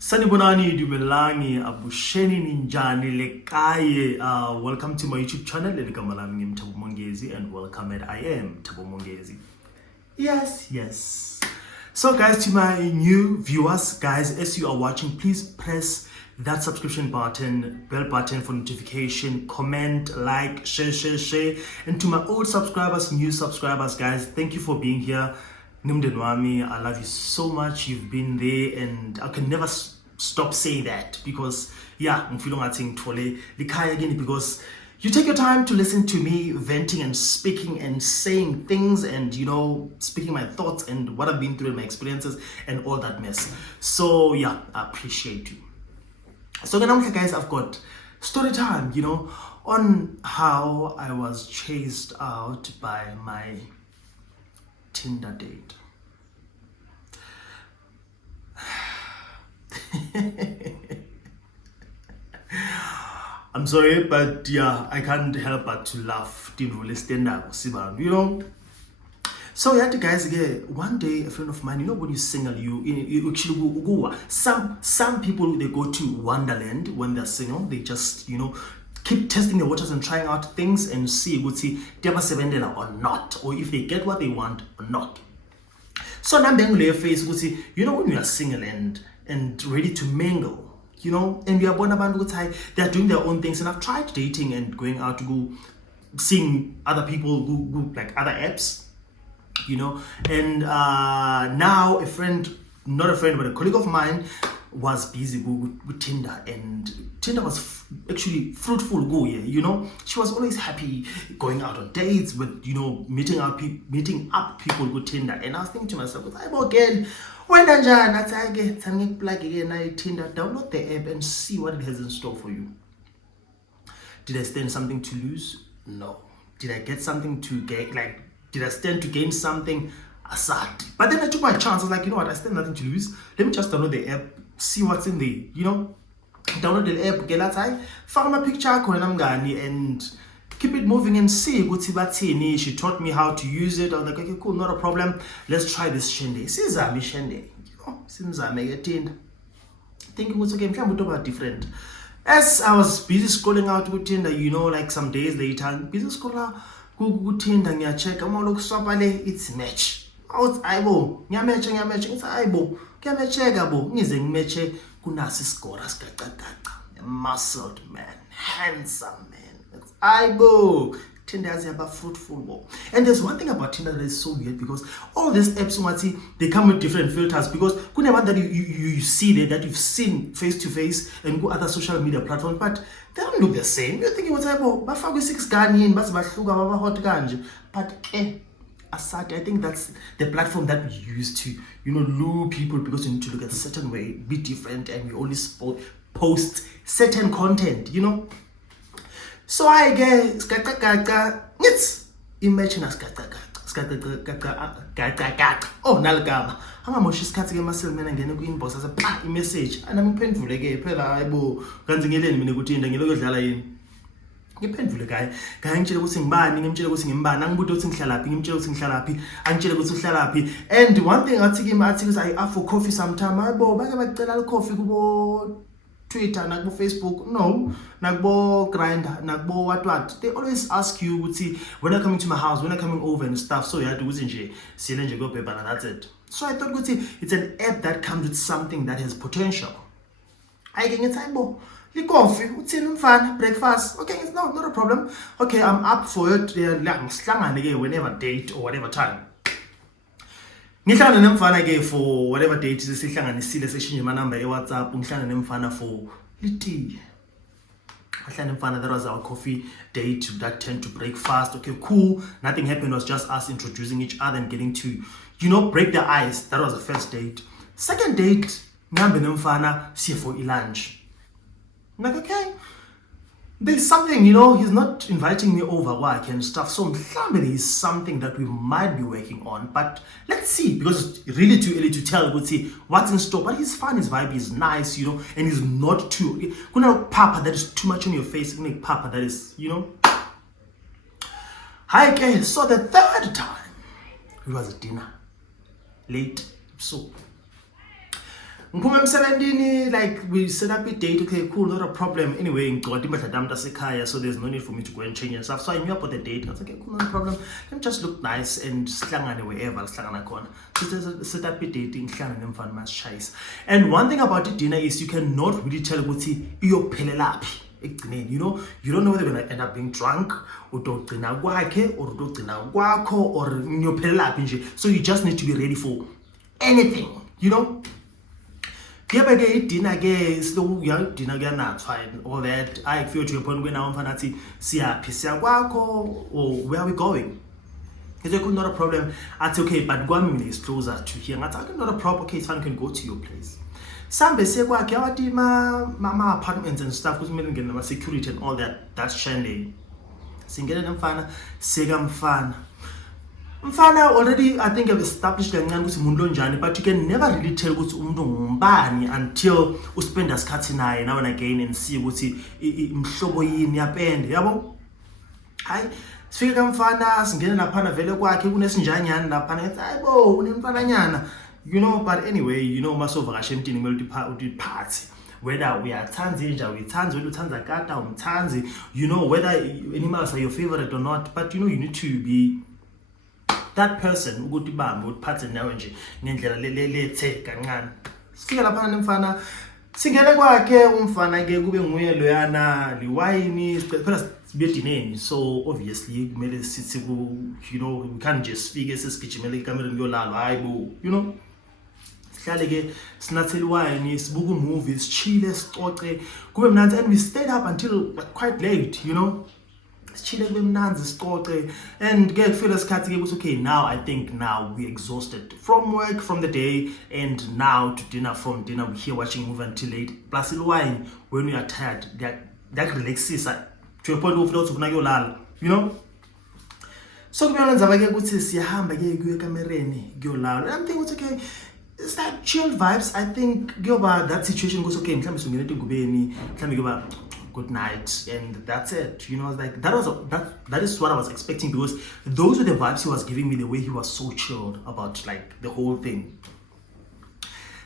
Sanibonani dumelangi abusheni ninjani lekaye. Welcome to my YouTube channel. Ligama lami ngimThabo Mongezi and welcome at I am Thabo Mongezi. Yes. So guys, to my new viewers, guys, as you are watching, please press that subscription button, bell button for notification, comment, like, share. And to my old subscribers, new subscribers, guys, thank you for being here. Nimdenwami, I love you so much. You've been there, and I can never stop saying that because I'm feeling again because you take your time to listen to me venting and speaking and saying things and speaking my thoughts and what I've been through and my experiences and all that mess. So I appreciate you. So then, guys, I've got story time, on how I was chased out by my Tinder date. I'm sorry, but I can't help but to laugh. So guys, again, one day a friend of mine, when you're single, you actually go. Some people, they go to Wonderland when they're single. They just keep testing the waters and trying out things and see they or not, or if they get what they want or not. So now they face when you are single and ready to mingle, and we are born about they are doing their own things. And I've tried dating and going out to go seeing other people go like other apps, and now a friend, not a friend but a colleague of mine, was busy with Tinder, and Tinder was actually fruitful she was always happy going out on dates with meeting up people with Tinder. And I was thinking to myself, again, when I get plug again Tinder, download the app and see what it has in store for you. Did I stand something to lose? No. Did I get something to gain? Did I stand to gain something? Aside. But then I took my chance. I was like, you know what? I still have nothing to lose. Let me just download the app, see what's in there. Download the app, get outside, find my picture, and keep it moving and see. She taught me how to use it. I was like, okay, cool, not a problem. Let's try this shende. Sizami shende. Simzame Tinder. Thinking what's okay, I'm about different. As I was busy scrolling out with Tinder, like some days later, busy scrolling with Tinder, I check, I'm all look it's match. Out aibo ngiyamatch it's aibo ngiyamatcheka bo ngize ngimatche kunasi score a muscled man, handsome man. It's aibo. Tinder is about fruitful. And there's one thing about Tinder that is so weird, because all these apps they come with different filters, because kunebantu that you see there that you've seen face to face and go other social media platforms, but they don't look the same. You're thinking what's aibo bafakwe 6 gani in basi bahluka baba hot kanje, but aside, I think that's the platform that we use to, lure people, because you need to look at a certain way, be different, and we only post certain content, So I guess, it's imagine us, oh, nalgama. I'm a moshi scatting myself and getting inbox as a message, and I'm painful again, Pela, Ganzing in Minutin, and you look at ngiphendule guy ngitshela ukuthi ngibani, ngimtshela ukuthi ngimbani, angibude ukuthi ngihlalaphi, ngimtshela ukuthi ngihlalaphi, angitshela ukuthi uhlalaphi. And one thing athi kimi ukuthi I for coffee sometime, hayibo bake bacela coffee kubo Twitter nakubo Facebook, no, nakubo Grindr, nakubo what they always ask you ukuthi when you're coming to my house, when you're coming over and stuff. So you have to ukuthi nje siyele nje kophepa and that's it. So I thought ukuthi it's an app that comes with something that has potential. Ayike ngithi hayibo coffee, breakfast. Okay, it's not a problem. Okay, I'm up for it. Whenever date or whatever time. Ngihlangana nemfana ke for whatever date sihlanganisile seshinje my number WhatsApp. Ngihlangana nemfana for liti. That was our coffee date that turned to breakfast. Okay, cool. Nothing happened. It was just us introducing each other and getting to, break the ice. That was the first date. Second date, ngambe nemfana see for lunch. I'm like, okay, there's something, he's not inviting me over work and stuff. So there is something that we might be working on. But let's see, because it's really too early to tell what's in store. But he's fun, his vibe is nice, and he's not too, papa that is too much on your face, papa that is, Hi, okay, so the third time, it was a dinner, late, so Ngiphume emsebenzini, like we set up a date, okay, cool, not a problem. Anyway, ngigcoka impahla dami tasekhaya, so there's no need for me to go and change and stuff. So I knew about the date. I was like, okay, cool, no problem. Let me just look nice and sihlangane wherever sihlangana khona. So set up a date, ngihlangane nemfana masishayisa. And one thing about the dinner is you cannot really tell ukuthi iyophelelaphi. You know, you don't know whether they're gonna end up being drunk or utogcina kwakhe or utogcina kwakho or ngiyophelelaphi nje. So you just need to be ready for anything, you know. Dinner fine, all that. I feel to a point when I'm fanati or where are we going? It's not a problem. That's okay, but Guamini is closer to here. That's not a problem. Okay, so I can go to your place. Some say my apartments and stuff was meaning my security and all that. That's shandy. Singing and fana, segam fan. Mfana already, I think I've established but you can never really tell what's until you spend as katinai now and again and see what's mhlobo yini yapende yabo. Hayi sifika mfana singena lapha vele kwakhe kunesinjanyana lapha ethi hayibo unemfananyana, you know. But anyway, you know, masovakasha emntini kumele udiphathe whether we are Tanzania, we Tanzania kata umtanzi, you know, whether animals are your favorite or not. But you know, you need to be that person ukuthi bambe utiphathe nawe nje ngendlela lethe kancane. Sifika lapha nemfana singene kwakhe umfana ke kube nguye loyana liwayini phela sibe dineni, so obviously kumele sithi ku, you know, we can't just fike sesigijimele ikamereni kuyolala hayibo, you know. Sihlale ke sinathela iwayini sibuka movie sichile sicoce kube mnandi, and we stayed up until quite late, you know. Chile mnanzi sicoce and get feel isikhathi ke okay, now I think now we exhausted from work from the day and now to dinner, from dinner we here watching movie until late, plus wine when we are tired that relaxes to a point of not ufuna kuyolala, you know. So kuyenza ke ukuthi siyahamba ke kuye kamereni kuyolala, and I'm thinking it's okay, it's that chill vibes. I think about that situation goes okay, mhlambe singene engubeni mhlambe kuba good night and that's it, you know. I was like, that is what I was expecting, because those were the vibes he was giving me, the way he was so chilled about like the whole thing.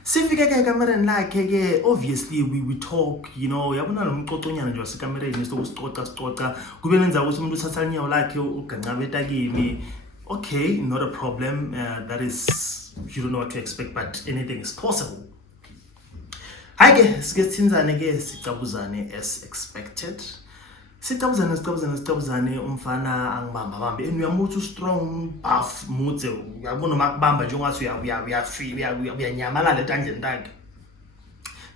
Sifike ke kamereni lakhe ke obviously we talk, you know, yabona nomxoxonyana nje wasekamereni sixoxa kube nenza ukuthi umuntu uthatha inyawo lakhe uganqabeta kimi. Okay, not a problem. That is, you don't know what to expect, but anything is possible. Hi guys, sithinzane ke sicabuzane as expected. Sicabuzane umfana angibamba and uyamuthi strong buff mutse uyabona makubamba nje ungathi uyanyamalala etandleni takhe.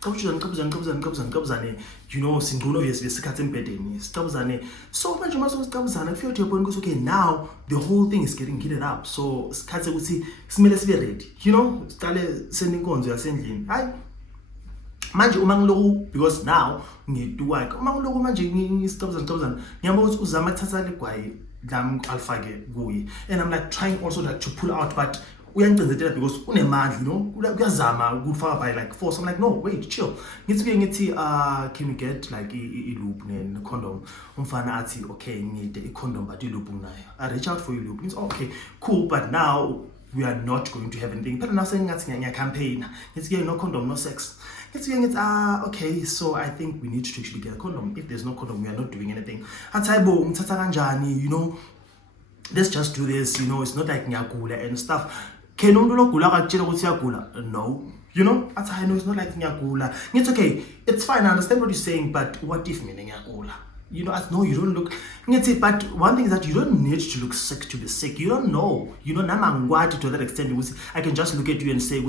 Cabuzane, you know, singcono obviously sikhathe embedeni sicabuzane. So manje mase sicabuzana kufika to a point ukuthi okay, now the whole thing is getting heated up, so sikhathe ukuthi simele sibe ready, you know, siqale seninkonzo yasendlini. Hayi manje uma ngiloku, because now ngidwake uma ngiloku manje ngisicabuzana ngiyabona ukuthi uzama ukuthatha legwayi lami alifake kuye, and I'm like trying also like to pull out, but uyangicindezela because unemandla, you know, uyazama ukufaka by like force. I'm like, no, wait, chill. Ngithi can we get like a loop ne condom? Umfana athi okay, ngide a condom but i loop unayo. I reach out for you loop. It's okay, cool, but now we are not going to have anything. But now saying ngathi ngiya campaign. Ngithi no condom, no sex. Okay, so I think we need to actually get a condom. If there's no condom, we are not doing anything. Ataibo, mthatha kanjani, you know, let's just do this, you know. It's not like ngiyagula and stuff. Can umuntu logula akutshela ukuthi uyagula? No, you know. I know it's not like ngiyagula. It's okay, it's fine, I understand what you're saying, but what if mina ngiyagula? You know, no, you don't look. But one thing is that you don't need to look sick to be sick. You don't know. You know, to that extent, I can just look at you and say,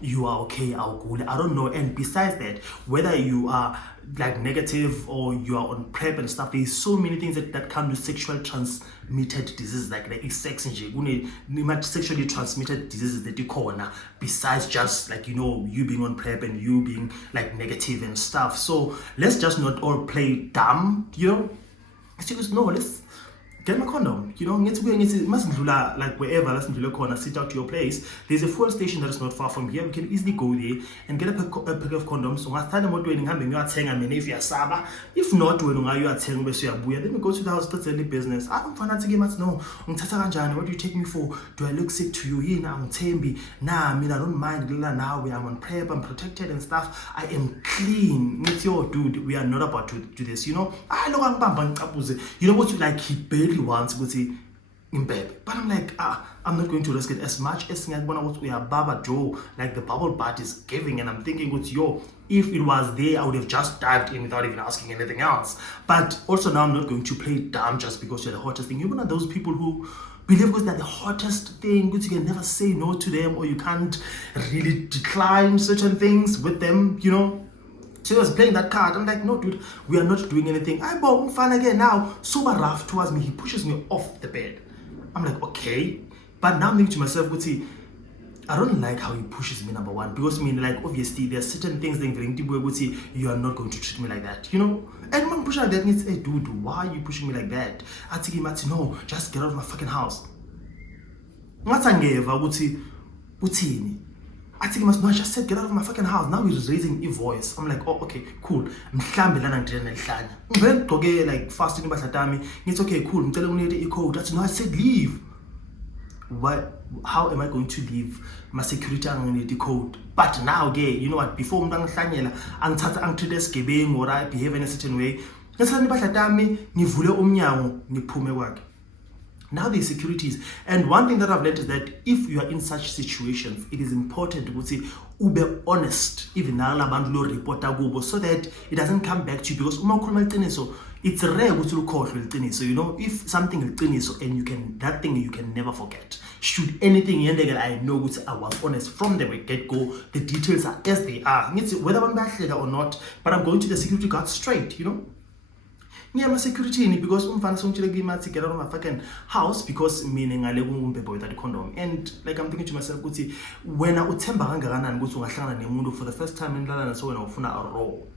you are okay, I don't know. And besides that, whether you are like negative or you are on PrEP and stuff, there's so many things that come with sexual transmitted diseases, like sex and sexually transmitted diseases that you call now, besides just like, you know, you being on PrEP and you being like negative and stuff. So let's just not all play dumb, you know. No, get my condom. You know, must do like wherever, let's do corner, sit out to your place. There's a fuel station that is not far from here. We can easily go there and get a pack of condoms. So I what doing having your thing. I mean, if you're saba, if not, when you are telling me then we go to the hospital and the business. I don't find out to give us no. What do you take me for? Do I look sick to you? Here now, Tembi. Nah, I mean, I don't mind. Now we are on prep, I'm protected and stuff. I am clean. With your dude, we are not about to do this. You know, I know you know what? Like he barely wants to see in bed, but I'm like, I'm not going to risk it as much as what we are Baba Joe, like the bubble butt is giving, and I'm thinking, with yo, if it was there, I would have just dived in without even asking anything else. But also now I'm not going to play dumb just because you're the hottest thing. You're one of those people who believe because they're the hottest thing, because you can never say no to them, or you can't really decline certain things with them, you know. So he was playing that card. I'm like, no, dude, we are not doing anything. I bought fine again now. Super rough towards me. He pushes me off the bed. I'm like, okay. But now I'm thinking to myself, I don't like how he pushes me, number one. Because I mean, like, obviously, there are certain things that you are not going to treat me like that, you know? And when push like that, it's, hey, dude, why are you pushing me like that? I think him, no, just get out of my fucking house. I think he must not just said, get out of my fucking house. Now he's raising a voice. I'm like, oh, okay, cool. Like fasting by Satami. It's okay, cool. I'm telling you the code. That's no, I said leave. What? How am I going to leave my security and the code? But now, gay, you know what? Before I'm or I behave in a certain way. Now the securities, and one thing that I've learned is that if you are in such situations, it is important to say be honest, even now report so that it doesn't come back to you, because it's rare to call so you know, if something is and you can, that thing you can never forget. Should anything I know I was honest from the get-go, the details are as they are, whether I'm back or not, but I'm going to the security guard straight, you know. Yeah, my security because get out of my fucking house, because meaning I live without a condom. And like I'm thinking to myself, when I would for the first time in Lana, so when I found a role.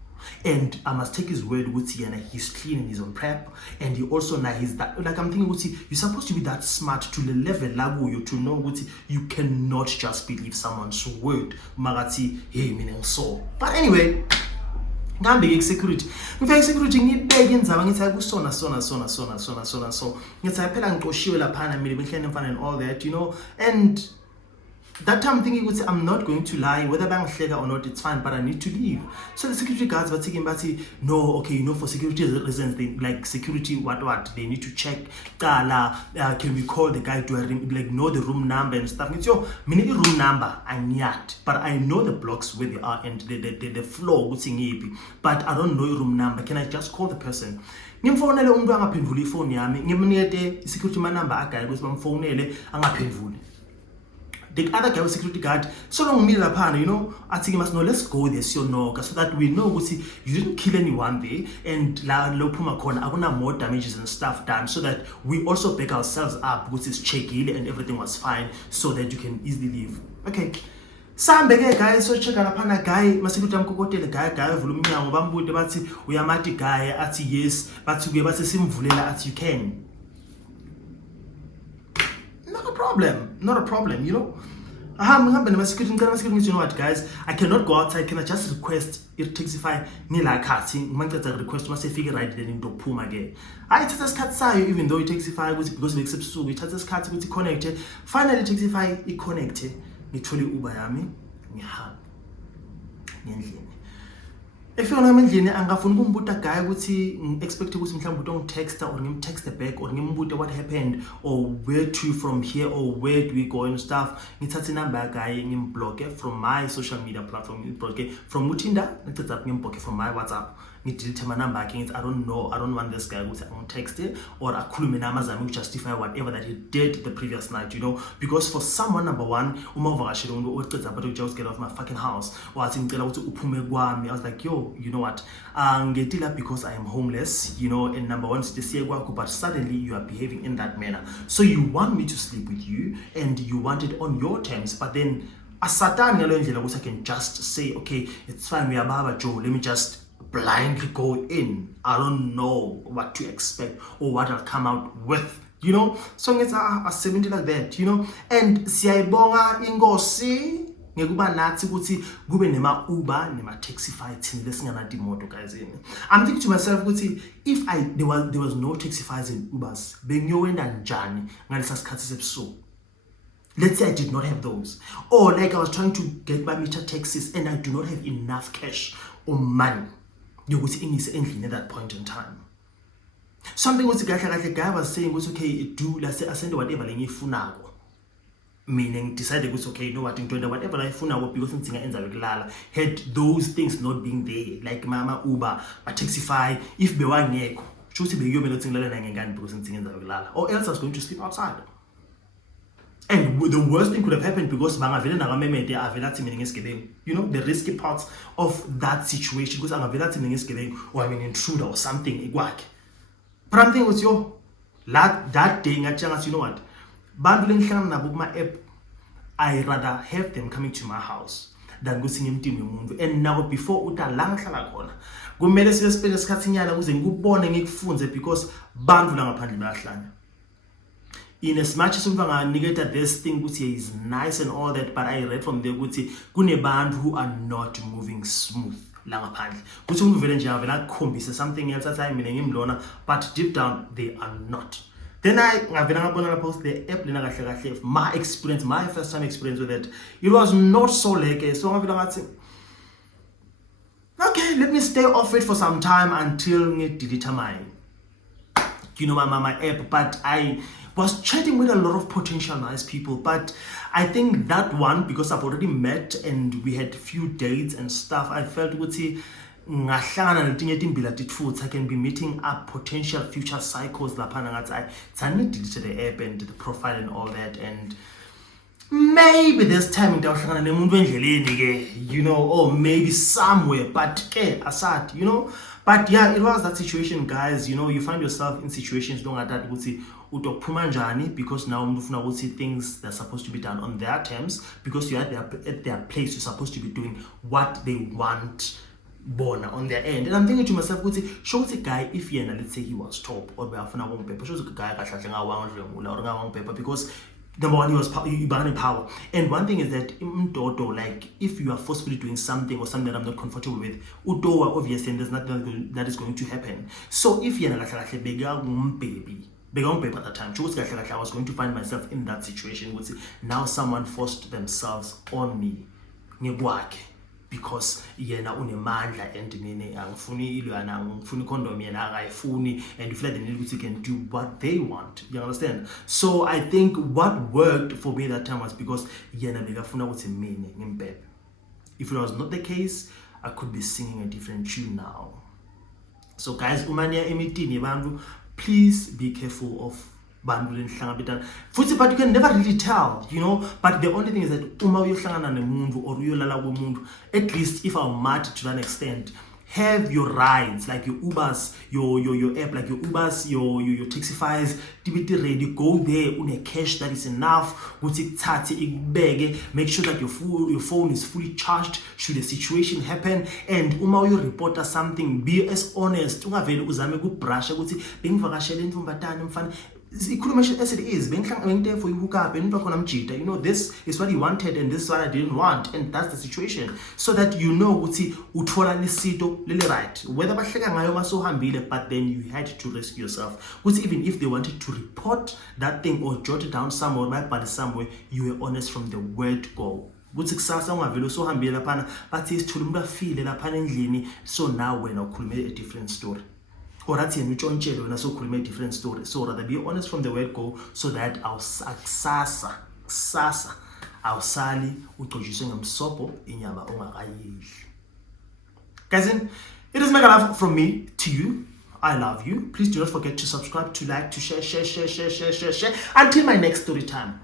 And I must take his word with you, and he's clean and he's on prep, and he also now he's that, like I'm thinking you're supposed to be that smart to the level you to know you cannot just believe someone's word. Marati, hey, meaning so. But anyway, ngihambe security ngifike security ngibeke indzaba ngithi akusona so ngithi phela ngiqoshiwe lapha mina benhlene mfana and all that, you know. And that time thinking I'm not going to lie, whether bangihleka or not, it's fine, but I need to leave. So the security guards were taking no, okay, you know, for security reasons, they like security what they need to check can we call the guy to like know the room number and stuff. It's your mini room number and yet, but I know the blocks where they are and the floor but I don't know your room number. Can I just call the person? Ngimfonele umuntu angaphenduli ifoni yami, ngimniyete security man number agayi ukuthi bamfonele angaphenduli. The other guy was security guard, so long me lapana, you know, I think you must know, let's go there, so that we know you didn't kill anyone there, and la lopuma corner, I want more damages and stuff done, so that we also back ourselves up, which is checky and everything was fine, so that you can easily leave. Okay. Sambe guys, so check out upon a guy, masikuti amkokotele guy volumia ngobambude bathi uyamati guy athi yes, but to give us a simvulela at you can. Not a problem, you know. You know what, guys? I cannot go outside. Can I just request it taxify nila kati? Request must figure right then into puma again. I just cut say even though it taxify because we accept so we just cut with connected. Finally taxify it connected. Literally Uber yami. If you're not in angafuni kumbuta guy ukuthi expect ukuthi mhlawumbe don't text or text back or ngimbuta what happened or where to from here or where do we go and stuff. Ngithatha number guy ngimblock from my social media platform, ngimblock from Tinder, ngithatha ngimblock from my WhatsApp. Delete my number again. I don't want this guy who won't text it or akhulume namazami to justify whatever that he did the previous night, you know. Because for someone, number one, just get off my fucking house, or I think I was like, yo, you know what, because I am homeless, you know, and number one, but suddenly you are behaving in that manner. So you want me to sleep with you and you want it on your terms, but then I can just say, okay, it's fine, we are Baba Joe, let me just blindly go in. I don't know what to expect or what I'll come out with, you know. So it's a 70 like that, you know. And siyayibonga inkosi ngekuba nathi ukuthi kube nema Uber nema Taxify thini lesinganati imoto guys. I'm thinking to myself ukuthi if there was no Taxifys and Ubers bengiyowenda njani ngalesa sikhathi sebusuku. Let's say I did not have those, or like I was trying to get my meter taxis and I do not have enough cash or money. You would see ending at that point in time. Something was the guy was saying was okay, do let's say I send whatever lengi funago. Meaning decided it was okay, you know what, in whatever I funago because something ends up had those things not being there, like Mama Uber, a Taxify, if be one neck, choose to be you because something ends up or else I was going to sleep outside. And the worst thing could have happened because you know the risky parts of that situation because or I'm an intruder or something. But I'm thinking with you that day, you know what? My app, I rather have them coming to my house than go sing him. And now before uta lang kona. Go medicine spend a was in good born because bandu lang upon the in as much as I negated this thing which is nice and all that, but I read from there which kune band who are not moving smooth. Which is something else but deep down they are not. Then I post the app my experience, my first time experience with it. It was not so like so I'm okay, let me stay off it for some time until I delete my my app, but I was chatting with a lot of potential nice people, but I think that one, because I've already met and we had few dates and stuff, I felt I can be meeting up potential future cycles I deleted the app and the profile and all that, and maybe this time you know, or maybe somewhere, but aside, you know. But yeah, it was that situation, guys. You know, you find yourself in situations don't at that because now would see things that are supposed to be done on their terms because you're at their place. You're supposed to be doing what they want born on their end. And I'm thinking to myself, show the guy if let's say he was top or paper, show the guy because number one, he was power. And one thing is that like if you are forcefully doing something or something that I'm not comfortable with, obviously and there's nothing that is going to happen. So if you're baby at that time, I was going to find myself in that situation with now someone forced themselves on me. Because yena unemandla and angifuni ilwana angifuni condom yena akayifuni and you feel like they can do what they want, you understand? So I think what worked for me that time was because yena bekafuna ukuthi mina ngimbebe. If it was not the case, I could be singing a different tune now. So guys, umania emitini bantu, please be careful of but you can never really tell, you know. But the only thing is that or at least if I'm mad to that extent, have your rides like your Ubers, your app, like your Ubers, your Taxifys, ready, go there on a cash that is enough, make sure that your phone is fully charged should a situation happen, and you report something, be as honest. As it is, for you hookup and you know, this is what he wanted and this is what I didn't want, and that's the situation. So that you know right. Whether but then you had to rescue yourself. Even if they wanted to report that thing or jot it down somewhere, but somewhere, you were honest from the word go. So now we're now a different story. Or that's a different story. So rather be honest from the word go, so that our sasa our sali utojiswe ngamsopo inyama ongakayishi. Guys, it is mega love from me to you. I love you. Please do not forget to subscribe, to like, to share. Until my next story time.